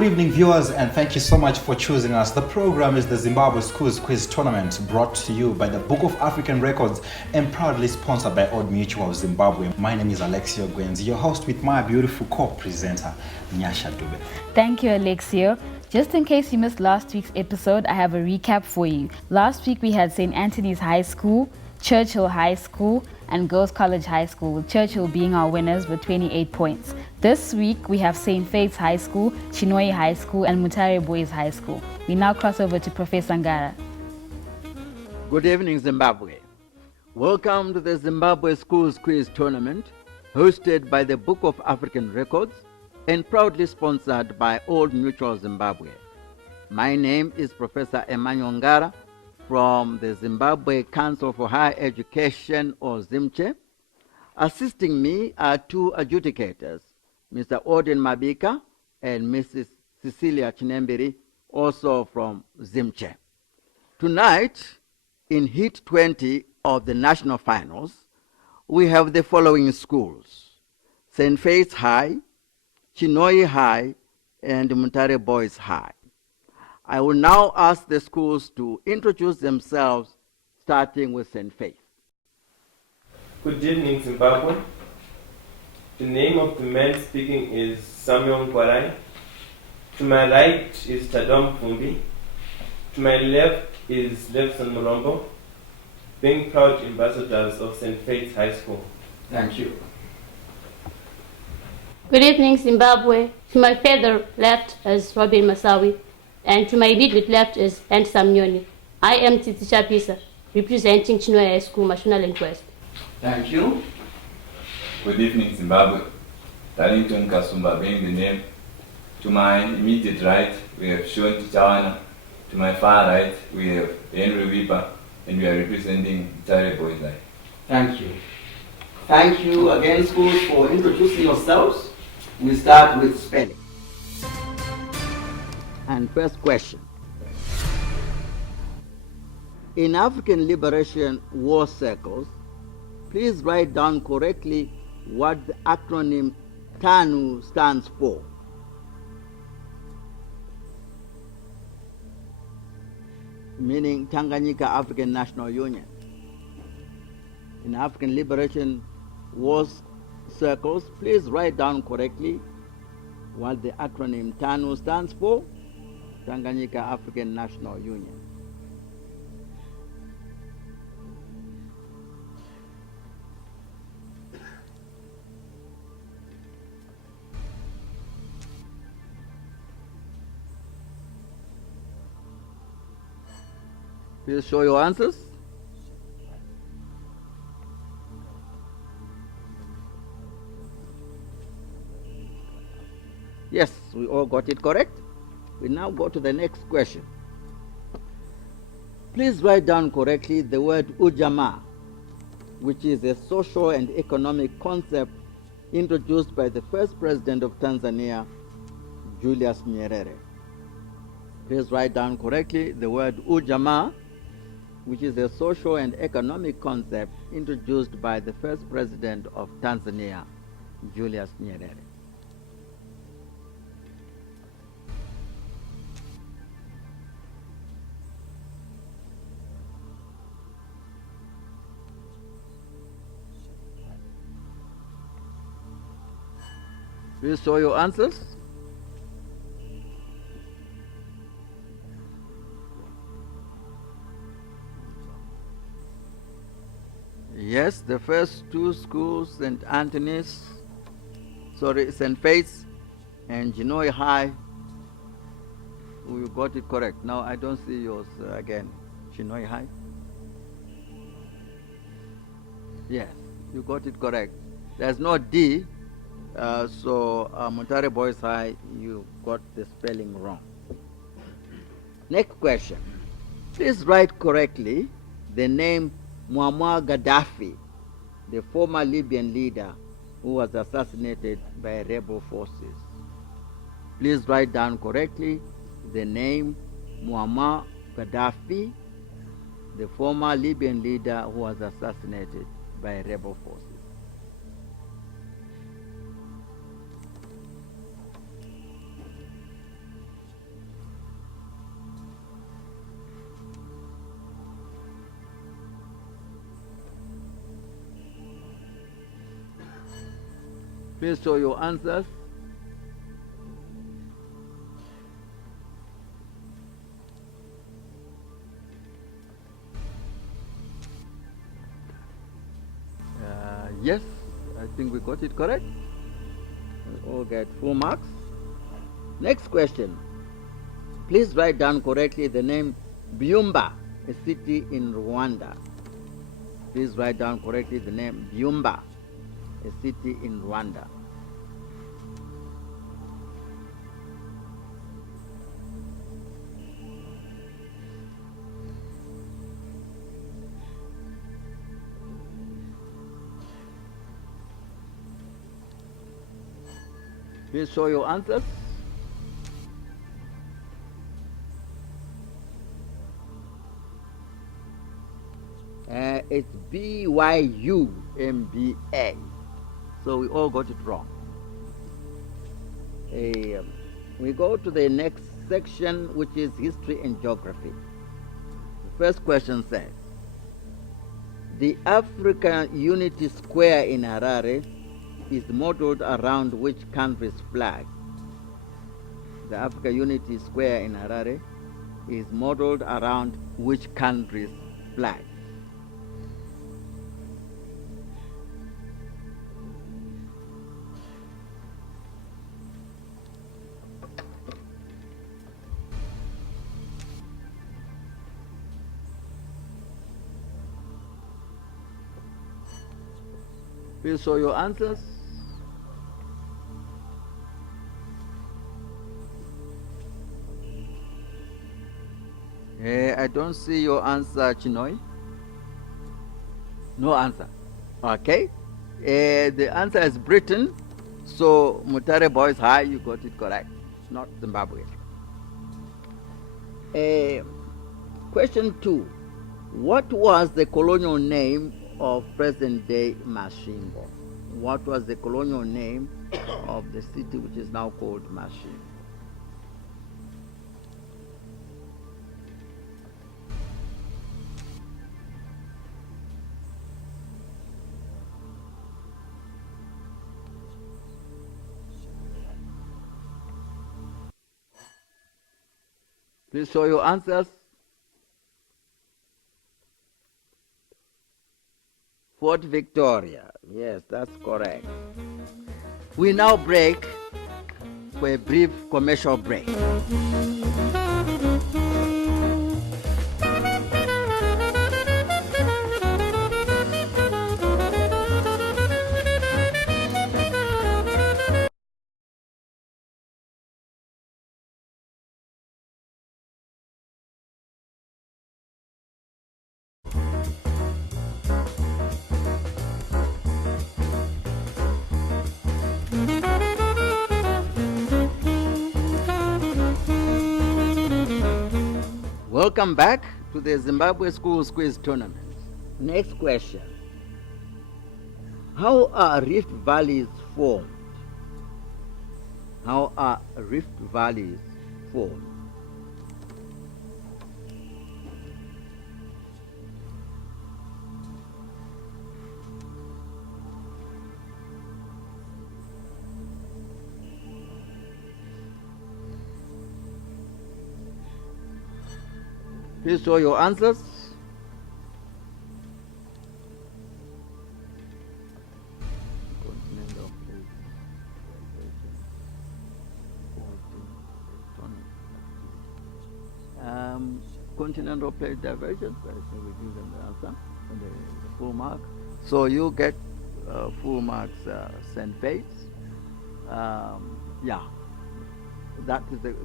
Good evening, viewers, and thank you so much for choosing us. The program is the Zimbabwe Schools Quiz Tournament, brought to you by the Book of African Records and proudly sponsored by Old Mutual Zimbabwe. My name is Alexio Gwenzi, your host with my beautiful co-presenter, Nyasha Dube. Thank you, Alexio. Just in case you missed last week's episode, I have a recap for you. Last week we had St. Anthony's High School, Churchill High School, and Girls College High School, with Churchill being our winners with 28 points. This week we have St. Faith's High School, Chinhoyi High School, and Mutare Boys High School. We now cross over to Professor Ngara. Good evening, Zimbabwe. Welcome to the Zimbabwe Schools Quiz Tournament, hosted by the Book of African Records and proudly sponsored by Old Mutual Zimbabwe. My name is Professor Emmanuel Ngara from the Zimbabwe Council for Higher Education, or ZIMCHE. Assisting me are two adjudicators, Mr. Odin Mabika and Mrs. Cecilia Chinembiri, also from ZIMCHE. Tonight, in Heat 20 of the national finals, we have the following schools: St. Faith's High, Chinhoyi High, and Mutare Boys High. I will now ask the schools to introduce themselves, starting with St. Faith. Good evening, Zimbabwe. The name of the man speaking is Samuel Nkwarai. To my right is Tadom Fumbi. To my left is Lefson Mulombo, being proud ambassadors of St. Faith's High School. Thank you. Good evening, Zimbabwe. To my further left is Robin Masawi, and to my immediate left is Ansam Nyoni. I am Titi Chapisa, representing Chinhoyi High School, Mashonaland West. Thank you. Good evening, Zimbabwe. Darlington Kasumba being the name. To my immediate right, we have Sean Tichawana. To my far right, we have Henry Weeper, and we are representing Mutare Boys High. Thank you. Thank you again, schools, for introducing yourselves. We start with spelling. And first question. In African Liberation War circles, please write down correctly what the acronym TANU stands for. Meaning Tanganyika African National Union. In African Liberation War circles, please write down correctly what the acronym TANU stands for. Tanganyika African National Union. Please show your answers. Yes, we all got it correct. We now go to the next question. Please write down correctly the word ujamaa, which is a social and economic concept introduced by the first president of Tanzania, Julius Nyerere. Please write down correctly the word ujamaa, which is a social and economic concept introduced by the first president of Tanzania, Julius Nyerere. Please show your answers. Yes, the first two schools, St. Faith's and Chinhoyi High, we got it correct. Now I don't see yours again. Chinhoyi High? Yes, you got it correct. There's no D. Mutare Boys High, you got the spelling wrong. Next question. Please write correctly the name Muammar Gaddafi, the former Libyan leader who was assassinated by rebel forces. Please write down correctly the name Muammar Gaddafi, the former Libyan leader who was assassinated by rebel forces. Please show your answers. Yes, I think we got it correct. We all get full marks. Next question. Please write down correctly the name Byumba, a city in Rwanda. Please write down correctly the name Byumba, a city in Rwanda. Please show your answers. It's Byumba. So we all got it wrong. We go to the next section, which is history and geography. The first question says, the African Unity Square in Harare is modeled around which country's flag? The African Unity Square in Harare is modeled around which country's flag? Please show your answers. I don't see your answer, Chinhoyi. No answer. Okay. The answer is Britain. So, Mutare Boys High, you got it correct. It's not Zimbabwe. Question 2. What was the colonial name of present-day Masvingo? What was the colonial name of the city which is now called Masvingo? Please show your answers. Fort Victoria. Yes, that's correct. We now break for a brief commercial break. Welcome back to the Zimbabwe Schools Quiz Tournament. Next question. How are rift valleys formed? How are rift valleys formed? Please show your answers. Continental plate divergence. I think we give them the answer and the full mark. So you get full marks, St. Faith's. Yeah, that is the.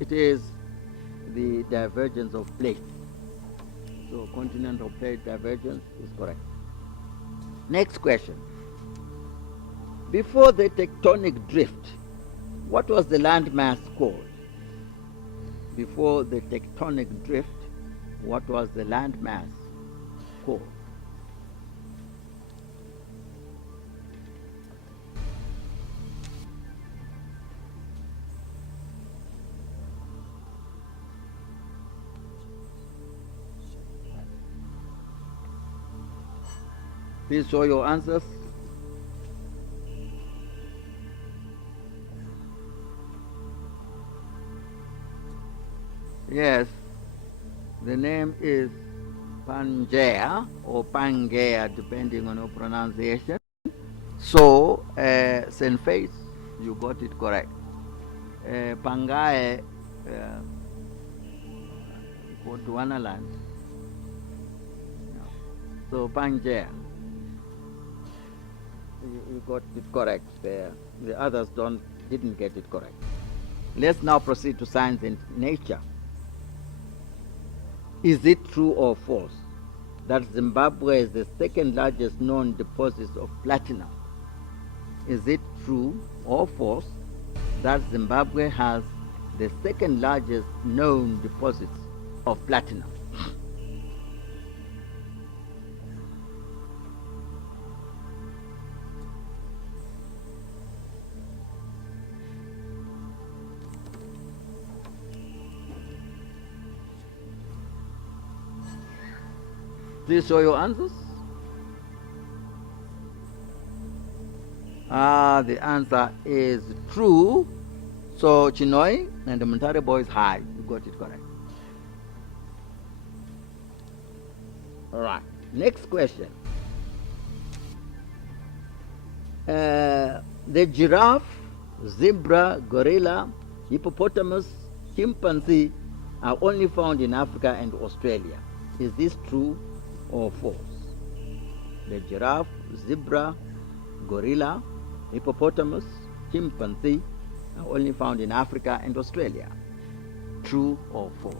It is the divergence of plates. So continental plate divergence is correct. Next question. Before the tectonic drift, what was the landmass called? Before the tectonic drift, what was the landmass called? Please show your answers. Yes, the name is Pangea or Pangea, depending on your pronunciation. So, St. Faith, you got it correct. Pangae, Gondwanaland. So, Pangea, you got it correct there. The others didn't get it correct. Let's now proceed to science and nature. Is it true or false that Zimbabwe is the second largest known deposit of platinum? Is it true or false that Zimbabwe has the second largest known deposits of platinum? Please show your answers. The answer is true. So Chinhoyi and the Mutare Boys High, you got it correct. All right. Next question. The giraffe, zebra, gorilla, hippopotamus, chimpanzee are only found in Africa and Australia. Is this true or false? The giraffe, zebra, gorilla, hippopotamus, chimpanzee are only found in Africa and Australia. True or false?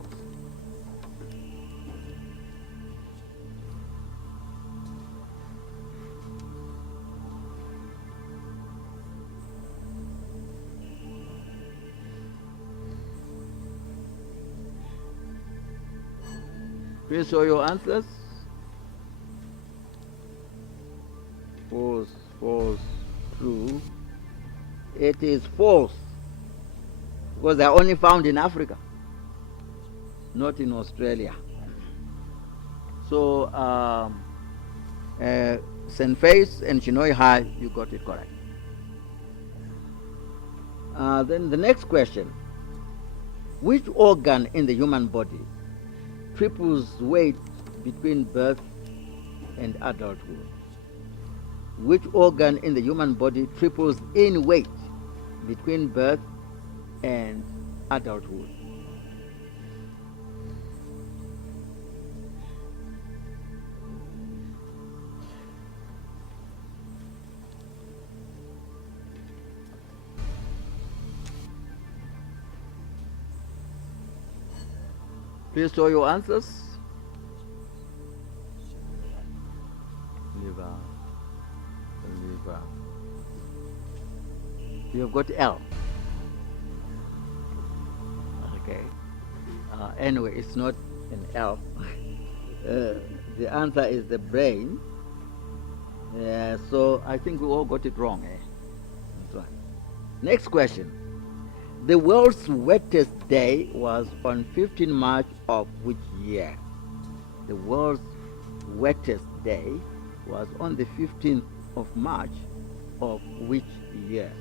Please show your answers. False, false, true. It is false because they are only found in Africa, not in Australia. So, St. Faith and Chinhoyi High, you got it correct. Then the next question. Which organ in the human body triples weight between birth and adulthood? Which organ in the human body triples in weight between birth and adulthood? Please show your answers. Liver. You have got L. Okay. Anyway, it's not an L. The answer is the brain. So I think we all got it wrong. That's right. Next question. The world's wettest day was on 15 March of which year? The world's wettest day was on the 15th of March of which year?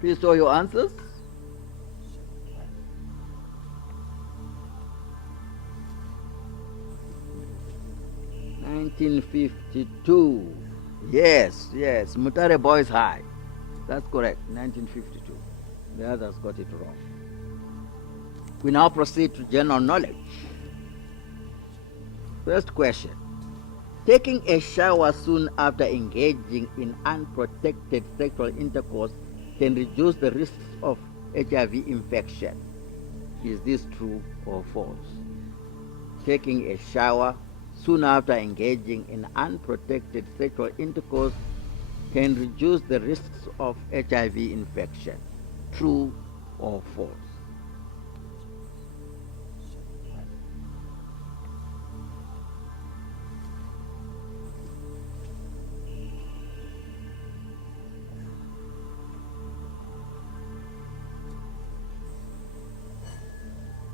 Please show your answers. (1952). Yes, Mutare Boys High. That's correct, 1952. The others got it wrong. We now proceed to general knowledge. First question. Taking a shower soon after engaging in unprotected sexual intercourse can reduce the risks of HIV infection. Is this true or false? Taking a shower soon after engaging in unprotected sexual intercourse can reduce the risks of HIV infection. True or false?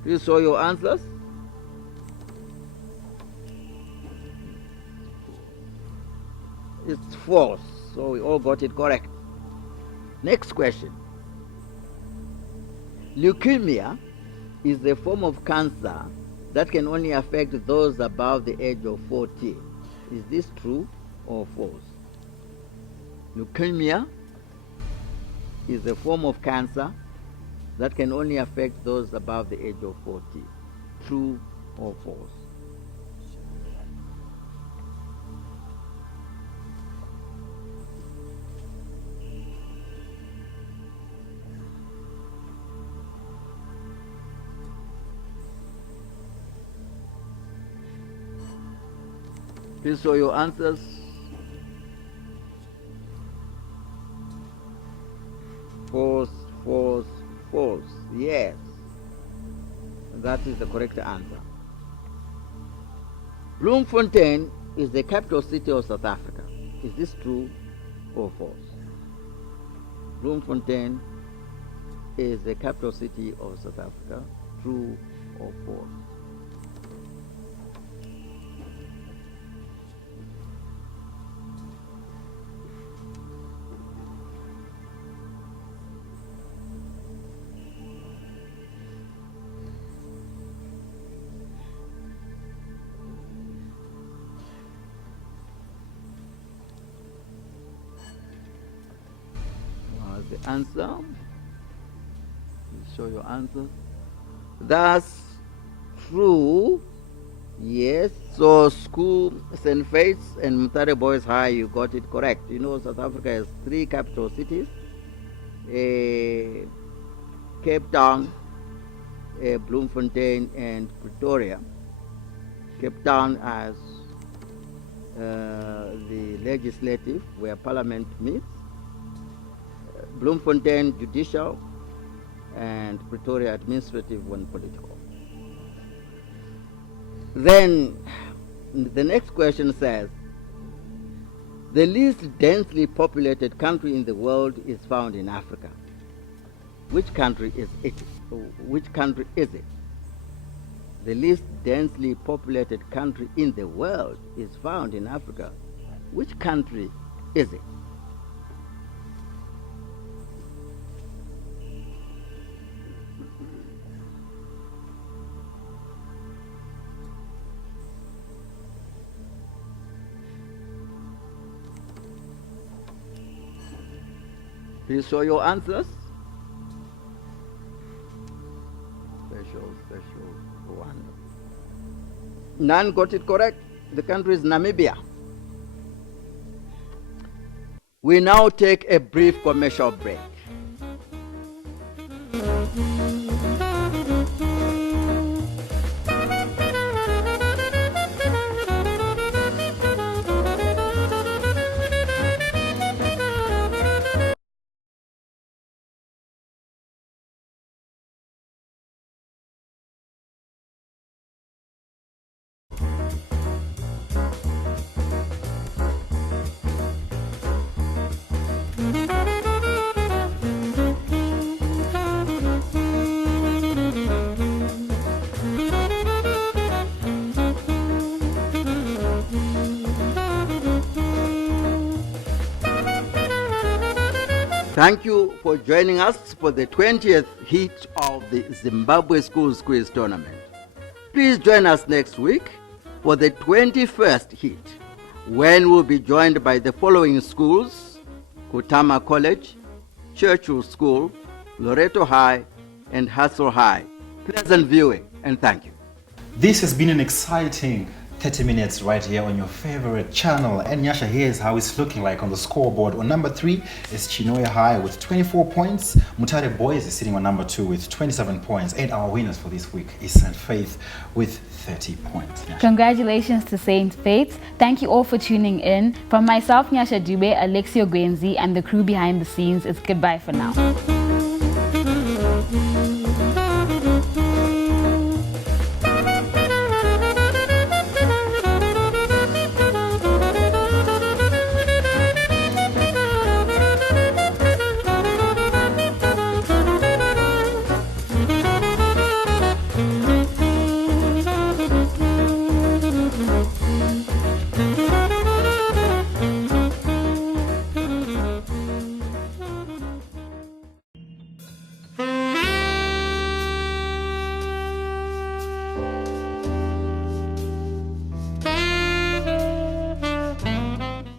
Please show your answers. It's false, so we all got it correct. Next question. Leukemia is a form of cancer that can only affect those above the age of 40. Is this true or false? Leukemia is a form of cancer that can only affect those above the age of 40. True or false? Please show your answers. False, false, false. Yes. That is the correct answer. Bloemfontein is the capital city of South Africa. Is this true or false? Bloemfontein is the capital city of South Africa. True or false? The answer. Show your answer. That's true. Yes. So school, St. Faith's and Mutare Boys High, you got it correct. You know, South Africa has 3 capital cities: Cape Town, Bloemfontein, and Pretoria. Cape Town has the legislative, where Parliament meets. Bloemfontein judicial, and Pretoria administrative when political. Then the next question says, the least densely populated country in the world is found in Africa. Which country is it? Which country is it? The least densely populated country in the world is found in Africa. Which country is it? Please show your answers. Special one. None got it correct. The country is Namibia. We now take a brief commercial break. Thank you for joining us for the 20th heat of the Zimbabwe Schools Quiz Tournament. Please join us next week for the 21st heat, when we'll be joined by the following schools: Kutama College, Churchill School, Loreto High, and Hassel High. Pleasant viewing, and thank you. This has been an exciting 30 minutes right here on your favorite channel. And Nyasha, here's how it's looking like on the scoreboard. On number 3 is Chinhoyi High with 24 points. Mutare Boys is sitting on number 2 with 27 points. And our winners for this week is St. Faith with 30 points. Nyasha. Congratulations to St. Faith. Thank you all for tuning in. From myself, Nyasha Dube, Alexio Gwenzi, and the crew behind the scenes, it's goodbye for now.